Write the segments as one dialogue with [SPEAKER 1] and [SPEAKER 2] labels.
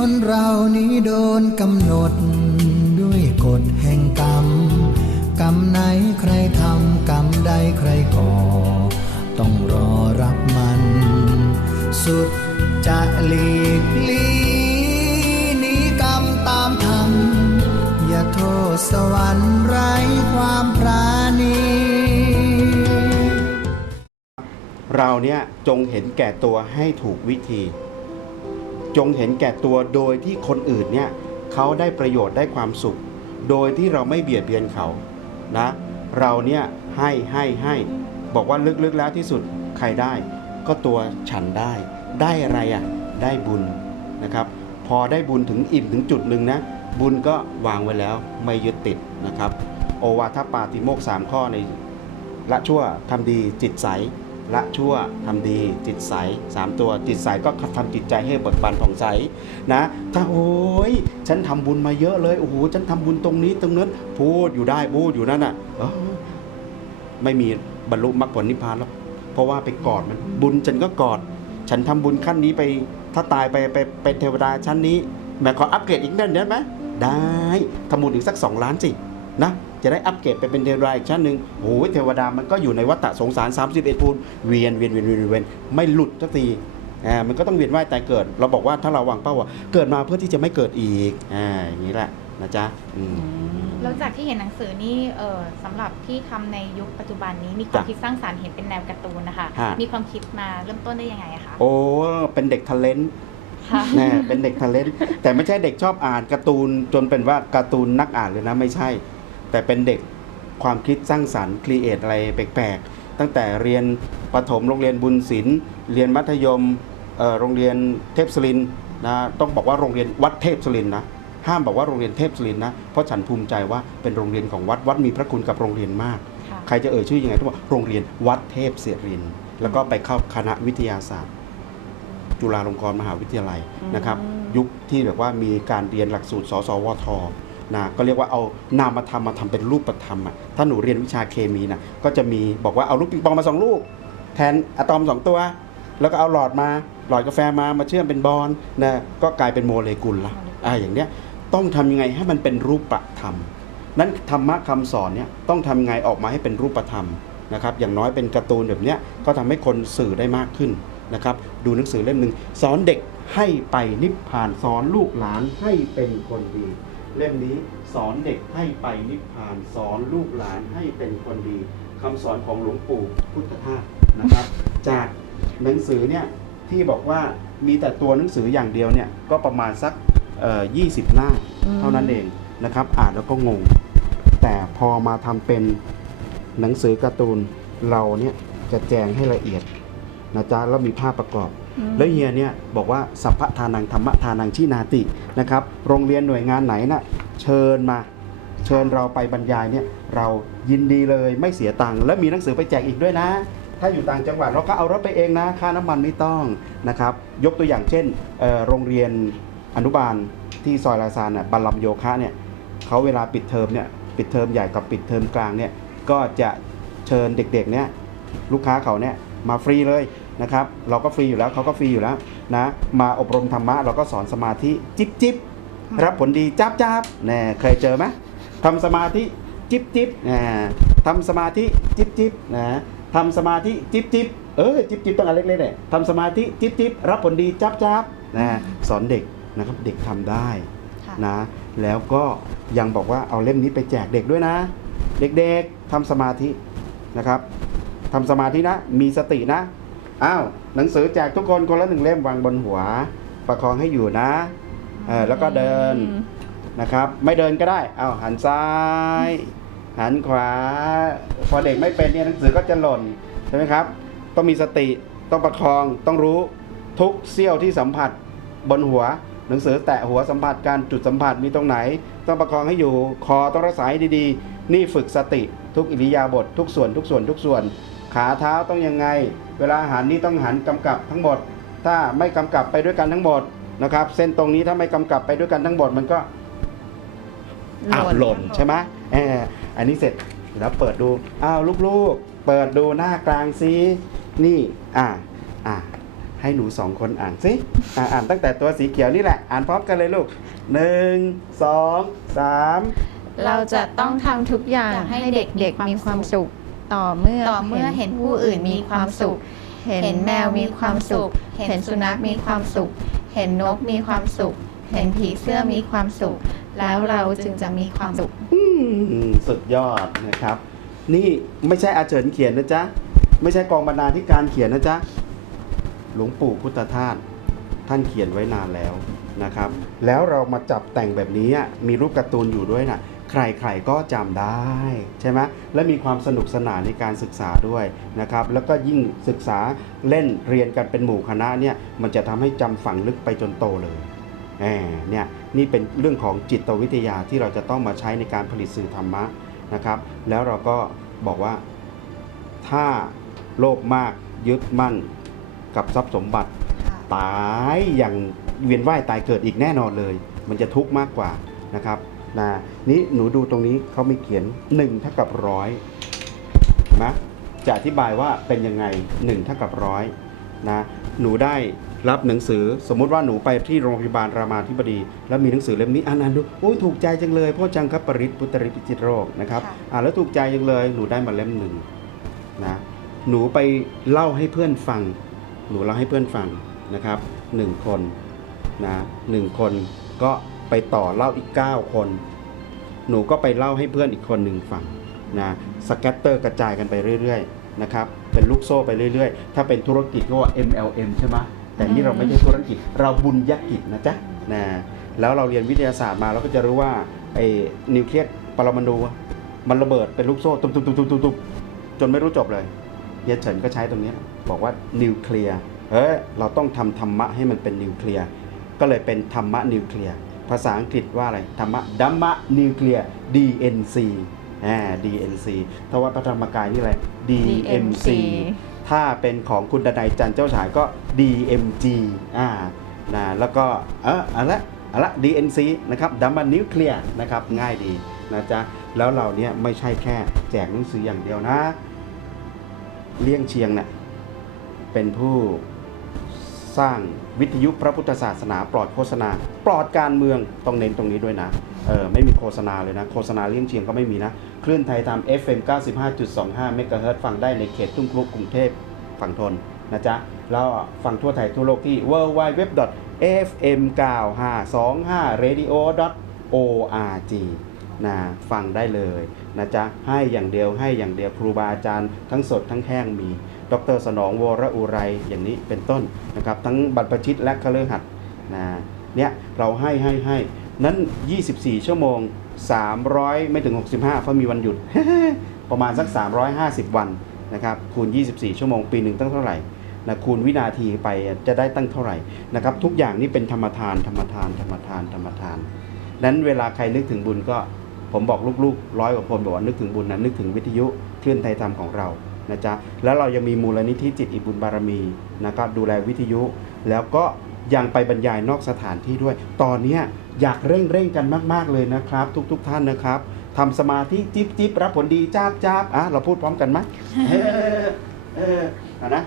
[SPEAKER 1] คนเรานี้โดนกำหนด ด้วยกฎแห่งกรรม กรรมไหนใครทำกรรมใดใครก่อ ต้องรอรับมัน สุดจะหลีกลีหนีกรรมตามธรรม อย่าโทษสวรรค์ไร้ความปราณี
[SPEAKER 2] เราเนี่ยจงเห็นแก่ตัวให้ถูกวิธี จงเห็นแก่ตัวโดยที่คนอื่นเนี่ยเขาได้ประโยชน์ได้ความสุข โดยที่เราไม่เบียดเบียนเขานะเราเนี่ยให้ให้ให้บอกว่าลึกๆแล้วที่สุดใครได้ ก็ตัวฉันได้ ได้อะไรอะได้บุญนะครับ พอได้บุญถึงอิ่มถึงจุดหนึ่งนะบุญก็วางไว้แล้วไม่ยึดติดนะครับ โอวาทปาติโมกข์สามข้อในละชั่วทำดีจิตใส ละชั่วทำดีจิตใสสามตัวจิตใสก็ทำจิตใจให้เบิกบานผ่องใสนะ ถ้าโอ้ยฉันทำบุญมาเยอะเลยโอ้โหฉันทำบุญตรงนี้ตรงนั้นพูดอยู่ได้พูดอยู่นั่นน่ะไม่มีบรรลุมรรคผลนิพพานแล้วเพราะว่าไปกอดมันบุญฉันก็กอด ฉันทำบุญขั้นนี้ไป ถ้าตายไปไปเป็นเทวดาชั้นนี้แม่ขออัปเกรดอีกนั่นได้ไหมได้ทำบุญอีกสักสองล้านสินะ จะได้อัปเกรดไปเป็นเทวดาอีกชั้นหนึ่งโอ้ยเทวดามันก็อยู่ในวัฏฏะสงสาร 31ภูนเวียนเวียนเวียนเวียนเวียนไม่หลุดสักทีอ่ามันก็ต้องเวียนว่ายตายเกิด เราบอกว่าถ้าเราวางเป้าว่าเกิดมาเพื่อที่จะไม่เกิดอีกอ่าอย่างนี้แหละนะจ๊ะอืม
[SPEAKER 3] แล้วจากที่เห็นหนังสือนี่เออสำหรับที่ทำในยุคปัจจุบันนี้มีความ
[SPEAKER 2] จ้ะ
[SPEAKER 3] คิดสร้างสรรค์เห็นเป็นแนวการ์ตูนนะคะ
[SPEAKER 2] ฮะ
[SPEAKER 3] มีความคิดมาเริ่มต้นได้ยังไงอะคะ
[SPEAKER 2] โอ้เป็นเด็กทะเลน
[SPEAKER 3] ค่ะ
[SPEAKER 2] แน่เป็นเด็กทะเลนแต่ไม่ใช่เด็กชอบอ่านการ์ตูนจนเป็นว่าการ์ตูนนักอ่านเลยนะไม่ใช่ แต่เป็นเด็กความคิดสร้างสรรค์ครีเอทอะไรแปลกๆ ตั้งแต่เรียนประถมโรงเรียนบุญศิลป์เรียนมัธยมเอ่อโรงเรียนเทพศรินทร์นะต้องบอกว่าโรงเรียนวัดเทพศรินทร์นะห้ามบอกว่าโรงเรียนเทพศรินทร์นะเพราะฉันภูมิใจว่าเป็นโรงเรียนของวัดวัดมีพระคุณกับโรงเรียนมาก
[SPEAKER 3] ค่ะ
[SPEAKER 2] ใครจะเอ่ยชื่อยังไงต้องบอกโรงเรียนวัดเทพศิรินทร์แล้วก็ไปเข้าคณะวิทยาศาสตร์ จุฬาลงกรณ์มหาวิทยาลัยนะครับ ยุคที่แบบว่ามีการเรียนหลักสูตรสสวท นะก็เรียกว่าเอานามธรรมมาทำเป็นรูปธรรมอะถ้าหนูเรียนวิชาเคมีนะก็จะมีบอกว่าเอาลูกปิงปองมาสองลูก แทนอะตอมสองตัว แล้วก็เอาหลอดมาหลอดกาแฟมามาเชื่อมเป็นบอลนะก็กลายเป็นโมเลกุลละอ่าอย่างเนี้ยต้องทำยังไงให้มันเป็นรูปธรรม นั้นธรรมะคำสอนเนี่ยต้องทำยังไงออกมาให้เป็นรูปธรรมนะครับอย่างน้อยเป็นการ์ตูนแบบเนี้ยก็ทำให้คนสื่อได้มากขึ้นนะครับดูหนังสือเล่มหนึ่งสอนเด็กให้ไปนิพพานสอนลูกหลานให้เป็นคนดี เล่มนี้สอนเด็กให้ไปนิพพานสอนลูกหลานให้เป็นคนดีคำสอนของหลวงปู่พุทธทาสนะครับ จากหนังสือเนี่ยที่บอกว่ามีแต่ตัวหนังสืออย่างเดียวเนี่ยก็ประมาณสักเอ่อ20หน้าเท่านั้นเองนะครับอ่านแล้วก็งง แต่พอมาทำเป็นหนังสือการ์ตูนเราเนี่ยจะแจงให้ละเอียด นะจ๊ะแล้วมีภาพประกอบ แล้วเฮียเนี่ยบอกว่าสัพพะทานังธรรมะทานังชินาตินะครับโรงเรียนหน่วยงานไหนนะ่ะเชิญมาเชิญเราไปบรรยายเนี่ยเรายินดีเลยไม่เสียตังค์และมีหนังสือไปแจกอีกด้วยนะ ถ้าอยู่ต่างจังหวัดเราก็เอารถไปเองนะ ค่าน้ำมันไม่ต้องนะครับ ยกตัวอย่างเช่นเอ่อโรงเรียนอนุบาลที่ซอยลาซานน่ะบัลลัมโยคะเนี่ยเขาเวลาปิดเทอมเนี่ยปิดเทอมใหญ่กับปิดเทอมกลางเนี่ยก็จะเชิญเด็กๆเนี่ยลูกค้าเขาเนี่ยมาฟรีเลย นะครับเราก็ฟรีอยู่แล้วเขาก็ฟรีอยู่แล้วนะมาอบรมธรรมะเราก็สอนสมาธิจิบจิบรับผลดีจับจับแน่เคยเจอไหมทำสมาธิจิบจิบนะทำสมาธิจิบจิบนะทำสมาธิจิบจิบเออจิบจิบต้องอันเล็กๆเนี่ยทำสมาธิจิบจิบรับผลดีจับจับนะสอนเด็กนะครับเด็กทำได้
[SPEAKER 3] ค่ะ
[SPEAKER 2] นะแล้วก็ยังบอกว่าเอาเล่มนี้ไปแจกเด็กด้วยนะ เด็กๆทำสมาธินะครับทำสมาธินะมีสตินะ อ้าวหนังสือแจกทุกคนคนละหนึ่งเล่มวางบนหัว ประคองให้อยู่นะเออแล้วก็เดินนะครับ ไม่เดินก็ได้เอาหันซ้าย หันขวา พอเด็กไม่เป็นเนี่ยหนังสือก็จะหล่นใช่ไหมครับ ต้องมีสติต้องประคองต้องรู้ทุกเสี้ยวที่สัมผัสบนหัว หนังสือแตะหัวสัมผัสการจุดสัมผัสมีตรงไหน ต้องประคองให้อยู่คอต้องรักษาให้ดีๆ นี่ฝึกสติทุกอิริยาบถทุกส่วนทุกส่วนทุกส่วน ขาเท้าต้องยังไง เวลาหันนี่ต้องหันกำกับทั้งหมด ถ้าไม่กำกับไปด้วยกันทั้งหมดนะครับ เส้นตรงนี้ถ้าไม่กำกับไปด้วยกันทั้งหมดมันก็อ้าวหล่นใช่ไหมเอออันนี้เสร็จแล้วเปิดดูอ้าวลูกๆ เปิดดูหน้ากลางซินี่อ่าอ่าใให้หนูสองคนอ่านสิอ่าอ่านตั้งแต่ตัวสีเขียวนี่แหละ อ่านพร้อมกันเลยลูกหนึ่งสองสาม
[SPEAKER 4] เราจะต้องทำทุกอย่าง
[SPEAKER 3] อยากให้
[SPEAKER 4] ให้เด็กๆมีความสุข ต่อเมื่อ
[SPEAKER 3] ต่อเมื่อเห็นผู้อื่นมีความสุข
[SPEAKER 4] เห็นแมวมีความสุข เห็นสุนัขมีความสุข เห็นนกมีความสุข เห็นผีเสื้อมีความสุข แล้วเราจึงจะมีความสุข
[SPEAKER 2] อืมสุดยอดนะครับ นี่ไม่ใช่อาเฉินเขียนนะจ๊ะ ไม่ใช่กองบรรณาธิการเขียนนะจ๊ะ หลวงปู่พุทธทาสท่านเขียนไว้นานแล้วนะครับ แล้วเรามาจับแต่งแบบนี้อะมีรูปการ์ตูนอยู่ด้วยนะ ใครๆก็จำได้ใช่ไหมและมีความสนุกสนานในการศึกษาด้วยนะครับแล้วก็ยิ่งศึกษาเล่นเรียนกันเป็นหมู่คณะเนี่ยมันจะทำให้จำฝังลึกไปจนโตเลยแหมเนี่ยนี่เป็นเรื่องของจิตวิทยาที่เราจะต้องมาใช้ในการผลิตสื่อธรรมะนะครับ แล้วเราก็บอกว่าถ้าโลภมากยึดมั่นกับทรัพย์สมบัติ
[SPEAKER 3] ค่ะ
[SPEAKER 2] ตายอย่างเวียนว่ายตายเกิดอีกแน่นอนเลย มันจะทุกข์มากกว่านะครับ นะนี่หนูดูตรงนี้เขามีเขียน1เท่ากับร้อยนะจะอธิบายว่าเป็นยังไง1เท่ากับร้อยนะหนูได้รับหนังสือสมมุติว่าหนูไปที่โรงพยาบาลรามาธิบดี แล้วมีหนังสือเล่มนี้อ่านอ่านดูโอ้ยถูกใจจังเลยพ่อจังครับปริศพุทธริพิจิตโรคนะครับอ่านแล้วถูกใจจังเลยหนูได้มาเล่มหนึ่งนะหนูไปเล่าให้เพื่อนฟัง หนูเล่าให้เพื่อนฟังนะครับหนึ่งคนนะหนึ่งคนก็ ไปต่อเล่าอีก 9 คน หนูก็ไปเล่าให้เพื่อนอีกคนหนึ่งฟังนะสแกตเตอร์กระจายกันไปเรื่อยๆนะครับเป็นลูกโซ่ไปเรื่อยๆ ถ้าเป็นธุรกิจก็ว่า MLM ใช่ไหมแต่นี่เราไม่ใช่ธุรกิจ เราบุญยกิจนะจ๊ะนะแล้วเราเรียนวิทยาศาสตร์มาเราก็จะรู้ว่าไอ้นิวเคลียสปรมาณูมันระเบิดเป็นลูกโซ่ตุ้มๆๆๆๆจนไม่รู้จบเลยเฮียเฉินก็ใช้ตรงนี้บอกว่านิวเคลียร์เฮ้ยเราต้องทำธรรมะให้มันเป็นนิวเคลียร์ก็เลยเป็นธรรมะนิวเคลียร์ ภาษาอังกฤษว่าอะไรธรรมะดัมมะนิวเคลียร์ DNC อ่า DNC ถ้าว่าพระธรรมกายนี่อะไร DMC ถ้าเป็นของคุณดนัยจันทร์เจ้าฉายก็ DMG อ่านะแล้วก็เออเอะละเอาละ DNC นะครับดัมมะนิวเคลียร์นะครับง่ายดีนะจ๊ะแล้วเราเนี่ยไม่ใช่แค่แจกหนังสืออย่างเดียวนะ เลี่ยงเชียงเนี่ยเป็นผู้ สร้างวิทยุพระพุทธศาสนาปลอดโฆษณา ปลอดการเมืองต้องเน้นตรงนี้ด้วยนะเออไม่มีโฆษณาเลยนะ โฆษณาเลี่ยงเชียงก็ไม่มีนะ คลื่นไทยทำ FM 95.25 เมกะเฮิรตซ์ฟังได้ในเขตทุ่งครุกรุงเทพฝั่งทนนะจ๊ะ แล้วฟังทั่วไทยทั่วโลกที่ www.fm9525radio.org นะฟังได้เลยนะจ๊ะ ให้อย่างเดียวให้อย่างเดียวครูบาอาจารย์ทั้งสดทั้งแห้งมี ดรสนองวรอุไรอย่างนี้เป็นต้นนะครับ ทั้งบัตรปรพชิตและคฤหัสถ์นะเนี่ยเราให้ให้ให้นั้น 24 ชั่วโมง 300 ไม่ถึง 65 เพราะมีวันหยุด ประมาณสัก 350 วันนะครับคูณ 24 ชั่วโมงปีหนึ่งตั้งเท่าไหร่นะคูณวินาทีไปจะได้ตั้งเท่าไหร่นะครับทุกอย่างนี่เป็นธรรมทานธรรมทานธรรมทานธรรมทาน นั้นเวลาใครนึกถึงบุญก็ผมบอกลูกๆร้อยกว่าคนบอกว่านึกถึงบุญนะนึกถึงวิทยุคลื่นไทยธรรมของเรา นะจ๊ะแล้วเรายังมีมูลนิธิจิตอิบุญบารมีนะครับดูแลวิทยุ แล้วก็ยังไปบรรยายนอกสถานที่ด้วย ตอนเนี้ยอยากเร่งเร่งกันมาก ๆ เลยนะครับ ทุกๆท่านนะครับทำสมาธิจิบจิบรับผลดีจ้าบจ้าบอะเราพูดพร้อมกันไหมเออเอออะนะ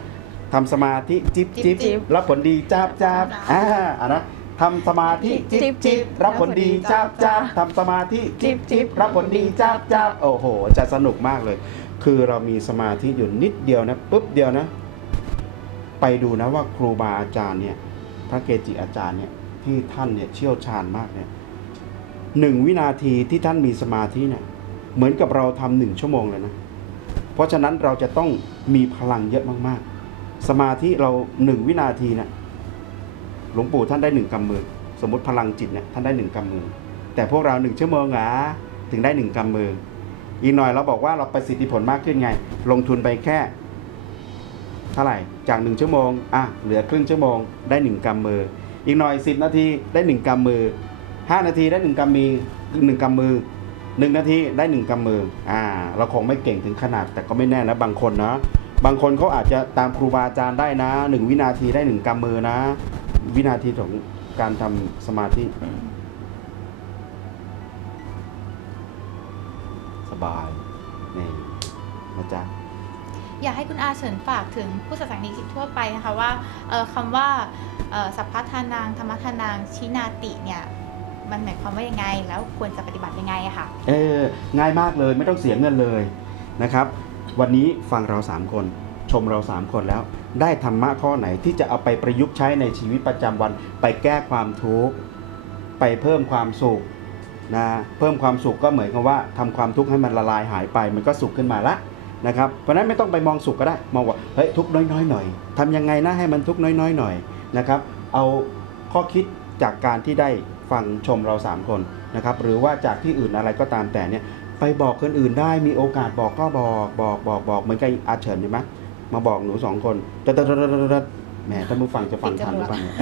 [SPEAKER 2] ทำสมาธิจิบจิบ
[SPEAKER 4] จิ๊บ
[SPEAKER 2] รับผลดีจ้าบจ้าบอ่าอะนะทำสมาธิจิบ
[SPEAKER 4] จิ๊บ
[SPEAKER 2] จิบรับผลดีจ้าบจ้าบทำสมาธิจิบจิบรับผลดีจ้าบจ้าบโอ้โห จะสนุกมากเลย คือเรามีสมาธิอยู่นิดเดียวนะปุ๊บเดียวนะ ไปดูนะว่าครูบาอาจารย์เนี่ยพระเกจิอาจารย์เนี่ยที่ท่านเนี่ยเชี่ยวชาญมากเนี่ยหนึ่งวินาทีที่ท่านมีสมาธิเนี่ยเหมือนกับเราทำหนึ่งชั่วโมงเลยนะ เพราะฉะนั้นเราจะต้องมีพลังเยอะมากๆ สมาธิเราหนึ่งวินาทีเนี่ยหลวงปู่ท่านได้หนึ่งกำมือ สมมติพลังจิตเนี่ยท่านได้หนึ่งกำมือ แต่พวกเราหนึ่งชั่วโมงอะถึงได้หนึ่งกำมือ อีกหน่อยเราบอกว่าเราประสิทธิผลมากขึ้นไง ลงทุนไปแค่เท่าไหร่จากหนึ่งชั่วโมงอะเหลือครึ่งชั่วโมงได้หนึ่งกำมือ อีกหน่อยสิบนาทีได้หนึ่งกำมือห้านาทีได้หนึ่งกำมือหนึ่งกำมือหนึ่งนาทีได้หนึ่งกำมืออ่าเราคงไม่เก่งถึงขนาดแต่ก็ไม่แน่นะบางคนนะบางคนเขาอาจจะตามครูบาอาจารย์ได้นะหนึ่งวินาทีได้หนึ่งกำมือนะ วินาทีของการทำสมาธิายนี่นะจ๊ะ
[SPEAKER 3] อยากให้คุณอาเฉินฝากถึงผู้ศาสนิกทั่วไปนะคะว่าเอ่อคำว่าเอ่อสัพพทานางธรรมทานางชินาติเนี่ยมันหมายความว่ายังไง แล้วควรจะปฏิบัติยังไงอะค่ะ
[SPEAKER 2] เออง่ายมากเลยไม่ต้องเสียเงินเลยนะครับ วันนี้ฟังเรา 3 คน ชมเรา 3 คนแล้ว ได้ธรรมะข้อไหนที่จะเอาไปประยุกต์ใช้ในชีวิตประจำวัน ไปแก้ความทุกข์ไปเพิ่มความสุข นะเพิ่มความสุขก็เหมือนกับว่าทำความทุกข์ให้มันละลายหายไปมันก็สุขขึ้นมาละนะครับเพราะนั้นไม่ต้องไปมองสุขก็ได้ มองว่าเฮ้ยทุกข์น้อยๆหน่อยทำยังไงนะให้มันทุกข์น้อยๆหน่อยนะครับเอาข้อคิดจากการที่ได้ฟังชมเรา 3 คนนะครับหรือว่าจากที่อื่นอะไรก็ตามแต่เนี่ยไปบอกคนอื่นได้มีโอกาสบอกก็บอกบอกบอกบอกเหมือนกับอาเฉินใช่ไหมมาบอกหนูสองคนตดตดตดตดตด แหมท่านผู้ฟังจะฟังทันหรือเปล่าเนี่ย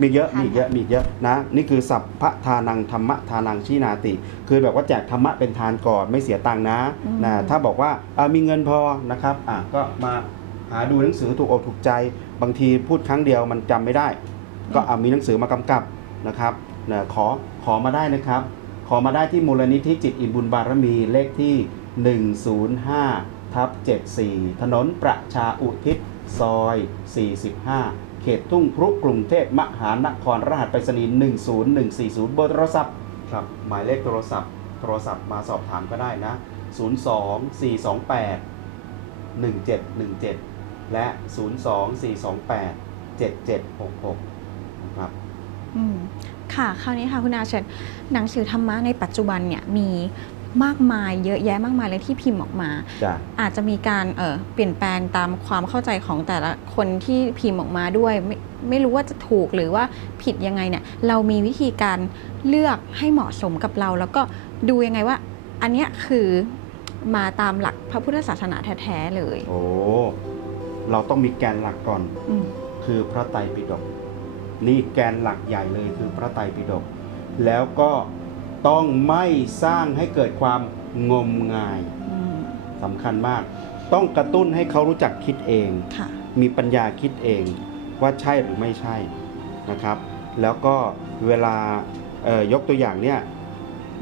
[SPEAKER 2] มีเยอะมีเยอะมีเยอะนะ นี่คือสัพพะทานังธรรมะทานังชีนาติ คือแบบว่าแจกธรรมะเป็นทานก่อนไม่เสียตังค์นะ
[SPEAKER 4] อืม
[SPEAKER 2] นะถ้าบอกว่าอะมีเงินพอนะครับอะก็มาหาดูหนังสือถูกอกถูกใจ บางทีพูดครั้งเดียวมันจำไม่ได้ ก็เอามีหนังสือมากำกับนะครับนะขอขอมาได้นะครับ ขอมาได้ที่มูลนิธิจิตอิ่มบุญบารมีเลขที่ 105ทับ74 ถนนประชาอุทิศ ซอย 45 เขตทุ่งครุกรุงเทพมหานครรหัสไปรษณีย์10140เบอร์โทรศัพท์ครับหมายเลขโทรศัพท์ โทรศัพท์มาสอบถามก็ได้นะ 02 428 1717 และ 02 428 7766นะครับ
[SPEAKER 5] อืมค่ะ คราวนี้ค่ะ คุณอาเชิญหนังสือธรรมะในปัจจุบันเนี่ยมี มากมายเยอะแยะมากมายเลยที่พิมพ์ออกมา
[SPEAKER 2] จ้ะ
[SPEAKER 5] อาจจะมีการเอ่อเปลี่ยนแปลงตามความเข้าใจของแต่ละคนที่พิมพ์ออกมาด้วยไม่ไม่รู้ว่าจะถูกหรือว่าผิดยังไงเนี่ยเรามีวิธีการเลือกให้เหมาะสมกับเรา แล้วก็ดูยังไงว่า อันเนี้ยคือมาตามหลักพระพุทธศาสนาแท้ๆเลย
[SPEAKER 2] โอ้เราต้องมีแกนหลักก่อน
[SPEAKER 5] อืม
[SPEAKER 2] คือพระไตรปิฎกนี่แกนหลักใหญ่เลยคือพระไตรปิฎกแล้วก็ ต้องไม่สร้างให้เกิดความงมงาย
[SPEAKER 5] อืม
[SPEAKER 2] สำคัญมาก ต้องกระตุ้นให้เขารู้จักคิดเอง
[SPEAKER 5] ค่ะ
[SPEAKER 2] มีปัญญาคิดเองว่าใช่หรือไม่ใช่นะครับ แล้วก็เวลาเอ่อยกตัวอย่างเนี่ย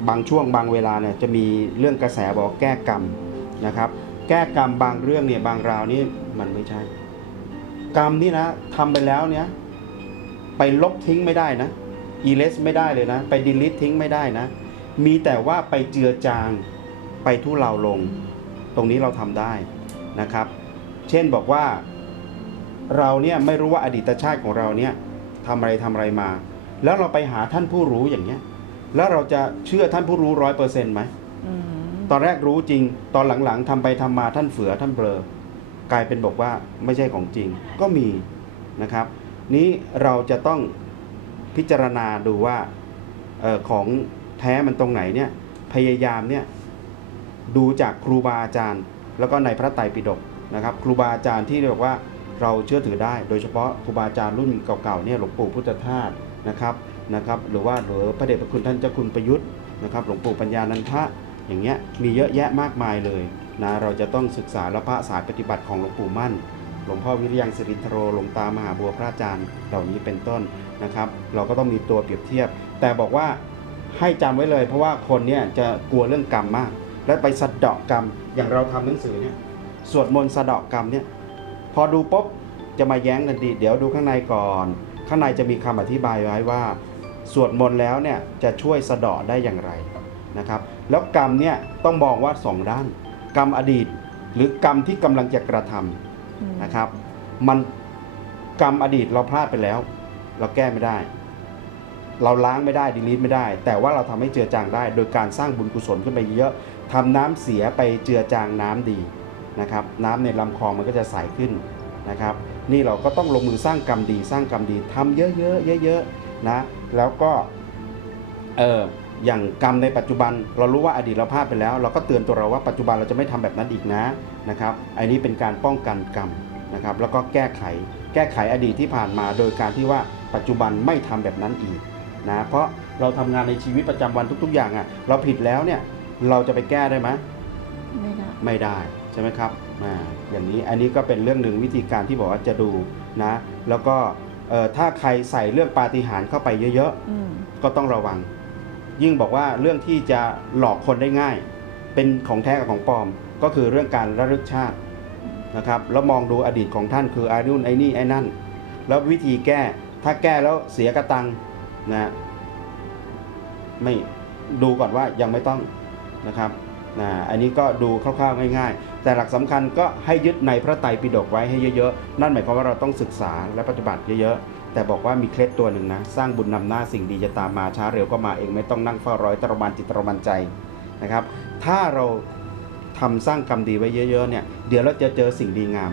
[SPEAKER 2] บางช่วงบางเวลาเนี่ยจะมีเรื่องกระแสบอกแก้กรรมนะครับ แก้กรรมบางเรื่องเนี่ยบางราวนี่มันไม่ใช่ กรรมนี่นะทำไปแล้วเนี่ยไปลบทิ้งไม่ได้นะ อีเลสไม่ได้เลยนะ ไปดีลิททิ้งไม่ได้นะ มีแต่ว่าไปเจือจางไปทุเลาลง ตรงนี้เราทำได้นะครับ เช่นบอกว่า เราเนี่ยไม่รู้ว่าอดีตชาติของเราเนี่ยทำอะไรทำอะไรมา แล้วเราไปหาท่านผู้รู้อย่างเงี้ย แล้วเราจะเชื่อท่านผู้รู้ร้อยเปอร์เซ็นต์ไหม
[SPEAKER 5] อืม
[SPEAKER 2] ตอนแรกรู้จริง ตอนหลังๆทำไปทำมาท่านเฝือท่านเบลอกลายเป็นบอกว่าไม่ใช่ของจริงก็มีนะครับ นี้เราจะต้อง พิจารณาดูว่าออของแท้มันตรงไหนเนี่ยพยายามเนี่ยดูจากครูบาอาจารย์ แล้วก็ในพระไตรปิฎกนะครับ ครูบาอาจารย์ที่เรียกว่าเราเชื่อถือได้ โดยเฉพาะครูบาอาจารย์รุ่นเก่าๆเนี่ยหลวงปู่พุทธทาสนะครับนะครับ หรือว่าหรือพระเดชพระคุณท่านเจ้าคุณประยุทธ์นะครับ หลวงปู่ปัญญานันทะอย่างเงี้ยมีเยอะแยะมากมายเลยนะเราจะต้องศึกษาละพระสายปฏิบัติของหลวงปู่มั่น หลวงพ่อวิริยังสิรินทโรหลวงตามหาบัวพระอาจารย์เหล่านี้เป็นต้นนะครับ เราก็ต้องมีตัวเปรียบเทียบ แต่บอกว่าให้จำไว้เลย เพราะว่าคนเนี่ยจะกลัวเรื่องกรรมมาก และไปสะเดาะกรรมอย่างเราทำหนังสือเนี่ยสวดมนต์สะเดาะกรรมเนี่ยพอดูปุ๊บจะมาแย้งกันดีเดี๋ยวดูข้างในก่อน ข้างในจะมีคำอธิบายไว้ว่าสวดมนต์แล้วเนี่ยจะช่วยสะเดาะได้อย่างไรนะครับแล้วกรรมเนี่ยต้องมองว่าสองด้าน กรรมอดีต หรือกรรมที่กำลังจะกระทำ นะครับ มันกรรมอดีตเราพลาดไปแล้ว เราแก้ไม่ได้ เราล้างไม่ได้ดีลีทไม่ได้ แต่ว่าเราทำให้เจือจางได้ โดยการสร้างบุญกุศลขึ้นไปเยอะทำน้ำเสียไปเจือจางน้ำดีนะครับ น้ำในลำคลองมันก็จะใสขึ้นนะครับ นี่เราก็ต้องลงมือสร้างกรรมดี สร้างกรรมดีทำเยอะๆเยอะๆนะ แล้วก็เออ อย่างกรรมในปัจจุบัน เรารู้ว่าอดีตเราพลาดไปแล้ว เราก็เตือนตัวเราว่าปัจจุบันเราจะไม่ทำแบบนั้นอีกนะนะครับอันนี้เป็นการป้องกันกรรมนะครับแล้วก็แก้ไข แก้ไขอดีตที่ผ่านมา โดยการที่ว่าปัจจุบันไม่ทำแบบนั้นอีกนะเพราะเราทำงานในชีวิตประจำวันทุก ๆ อย่างอะ่ะเราผิดแล้วเนี่ยเราจะไปแก้ได้ไหม
[SPEAKER 5] ไม่ได้
[SPEAKER 2] ไม่ได้ใช่ไหมครับอ่าอย่างนี้อันนี้ก็เป็นเรื่องหนึ่งวิธีการที่บอกว่าจะดูนะแล้วก็เอ่อถ้าใครใส่เรื่องปาฏิหาริย์เข้าไปเยอะๆ
[SPEAKER 5] อืม
[SPEAKER 2] ก็ต้องระวัง ยิ่งบอกว่าเรื่องที่จะหลอกคนได้ง่าย เป็นของแท้กับของปลอม ก็คือเรื่องการระลึกชาตินะครับแล้วมองดูอดีตของท่านคือไอ้นู่นไอ้นี่ไอ้นั่น แล้ววิธีแก้ถ้าแก้แล้วเสียกระตังนะไม่ดูก่อนว่ายังไม่ต้องนะครับนะอันนี้ก็ดูคร่าวๆง่าย ๆ แต่หลักสำคัญก็ให้ยึดในพระไตรปิฎกไว้ให้เยอะๆ นั่นหมายความว่าเราต้องศึกษาและปฏิบัติเยอะๆ แต่บอกว่ามีเคล็ดตัวหนึ่งนะ สร้างบุญนำหน้าสิ่งดีจะตามมาช้าเร็วก็มาเองไม่ต้องนั่งเฝ้าร้อยตรมานจิตตรมานใจนะครับ ถ้าเราทำสร้างกรรมดีไว้เยอะๆเนี่ยเดี๋ยวเราจะเจอสิ่งดีงาม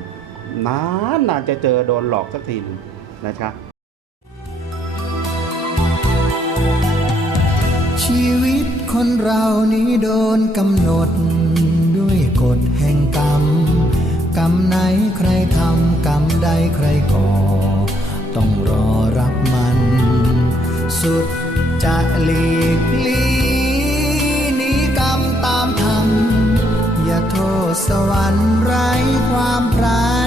[SPEAKER 2] นานนานจะเจอโดนหลอกสักทีหนึงนะครับ
[SPEAKER 1] ชีวิตคนเรานี้โดนกำหนดด้วยกฎแห่งกรรม กรรมไหน สุดจะหลีกลีหนีกรรมตามธรรมอย่าโทษสวรรค์ไร้ความปราณี